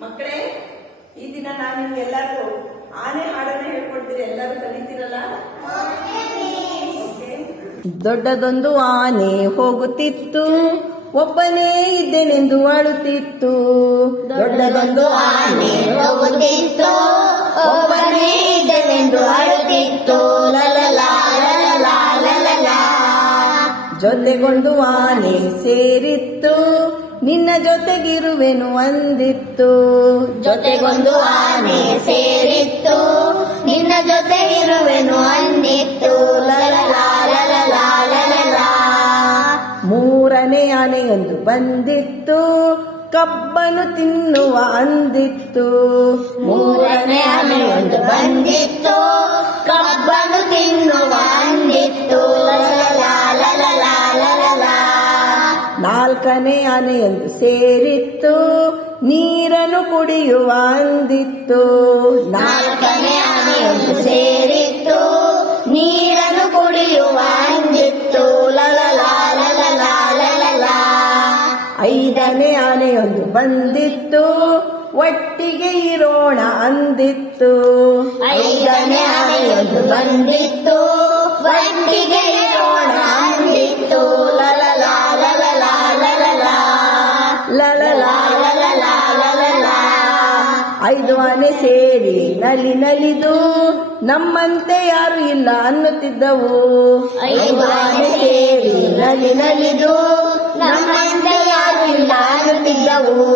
ಮಕ್ಕಳೇ, ಈ ದಿನ ನಾನು ನಿಮ್ಗೆಲ್ಲರಿಗೂ ಆನೆ ಹಾಡನ್ನ ಹೇಳ್ಕೊಡ್ತೀರಿ. ಎಲ್ಲರೂ ಕಲಿತೀರಲ್ಲ? ದೊಡ್ಡದೊಂದು ಆನೆ ಹೋಗುತ್ತಿತ್ತು, ಒಬ್ಬನೇ ಇದ್ದೇನೆಂದು ಅಳುತ್ತಿತ್ತು. ದೊಡ್ಡದೊಂದು ಆನೆ ಹೋಗುತ್ತಿತ್ತು, ಒಬ್ಬನೇ ಇದ್ದೇನೆಂದು ಅಳುತ್ತಿತ್ತು. ಲಲಲಾ ಲಲಲಾ ಲಲಲಾ. ಜೊತೆಗೊಂದು ಆನೆ ಸೇರಿತ್ತು, ನಿನ್ನ ಜೊತೆಗಿರುವೆನು ಅಂದಿತ್ತು. ಜೊತೆಗೊಂದು ಆನೆ ಸೇರಿತ್ತು, ನಿನ್ನ ಜೊತೆಗಿರುವೆನು ಅಂದಿತ್ತು. ಲಲಲಾ ಲಲಲಾ ಲಲಲಾ. ಮೂರನೇ ಆನೆಯೊಂದು ಬಂದಿತ್ತು, ಕಬ್ಬನು ತಿನ್ನುವ ಅಂದಿತ್ತು. ಮೂರನೇ ಆನೆಯೊಂದು ಬಂದಿತ್ತು, ಕಬ್ಬನು ತಿನ್ನುವ ಅಂದಿತ್ತು. ಲಲಲಾ ಲಲಲಾ ಲಲಲಾ. ನಾಲ್ಕನೇ ಆನೆಯೊಂದು ಸೇರಿತ್ತು, ನೀರನ್ನು ಕುಡಿಯುವ ಅಂದಿತ್ತು. ನಾಲ್ಕನೇ ಆನೆಯೊಂದು ಸೇರಿತ್ತು, ನೀರನ್ನು ಕುಡಿಯುವ ಅಂದಿತ್ತು. ಲಲಲಾ ಲಲಲಾ ಲಲಲಾ. ಐದನೇ ಆನೆಯೊಂದು ಬಂದಿತ್ತು, ಒಟ್ಟಿಗೆ ಇರೋಣ ಅಂದಿತ್ತು. ಐದನೇ ಆನೆಯೊಂದು ಬಂದಿತ್ತು, ಒಟ್ಟಿಗೆ ಇರೋಣ ಅಂದಿತ್ತು. ಲಲಲಾ ಲಲಲಾ ಲಲಲಾ. ಲಲಲಾ. ಲಲಲಾ ಲಲಲಾ. 5 ಆನೆ ಸೇರಿ ನಲಿ ನಲಿದು ನಮ್ಮಂತೆ ಯಾರು ಇಲ್ಲ ಅನ್ನುತ್ತಿದ್ದವು. 5 ಆನೆ ಸೇರಿ ನಲಿ ನಲಿದು ನಮ್ಮಂತೆ ಯಾರು ಇಲ್ಲ ಅನ್ನುತ್ತಿದ್ದವು.